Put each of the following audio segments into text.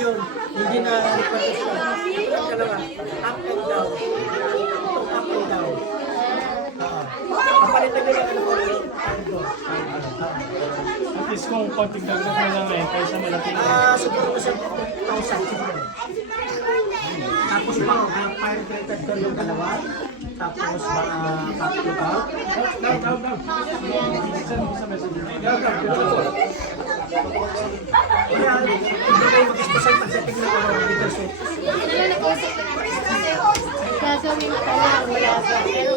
yun. Hindi na requestation. Kalawa, up and down. Up and down. Kapalitan nyo lang ano po yung At least kung konting dagdag na lang eh, kaysa malaki na. siguro sa 2,000 siguro. Tapos pa, fire detector yung dalawa. Tapos tatlo pa. Kaya, hindi kayo mag-ispasan pagdating na legal suit. Gagawin na talaga wala pa. Pero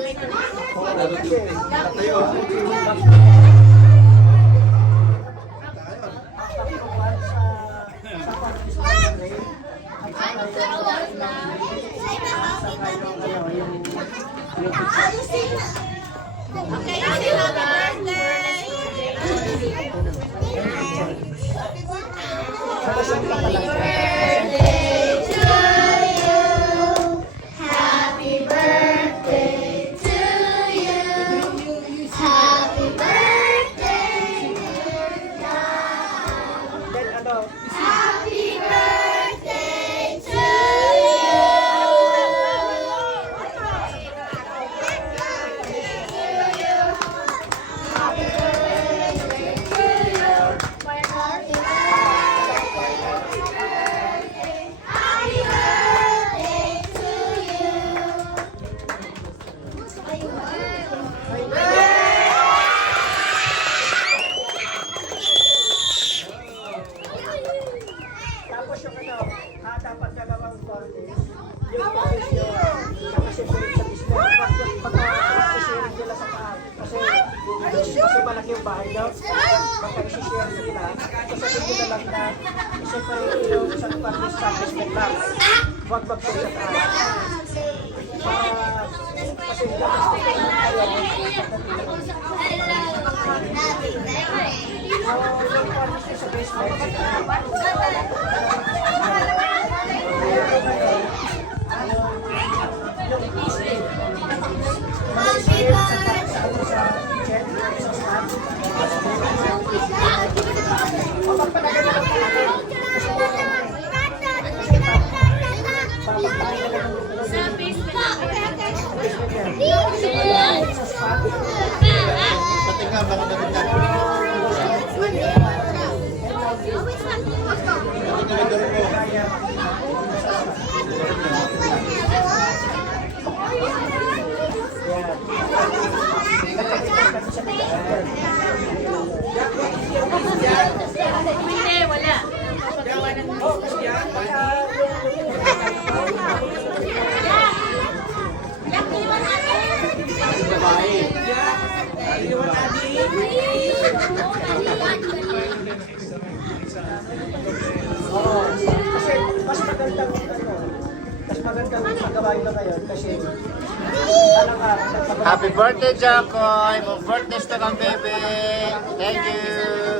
Okay, happy birthday! Happy birthday to you. Happy birthday, dear God. Then ano, Happy birthday to tapos yung ano, dapat dalawang corner. Yung corner yun, kasi sulit sa business. Pagka-sharing nila sa taas. Kasi malaki yung bahay daw. Baka isi-share nila. So sabihin nila lang na i-separate yung isang party establishment lang. Huwag mag-share sa taas. Kasi nila gusto ko lang tayo. Yung party sa basement. Pati nga, baka dapat na. hindi, wala. Kasi mas magandang magawa yun na ngayon kasi alam ka, Happy birthday, Jacoy! Mag-birthday na kang baby! Thank you!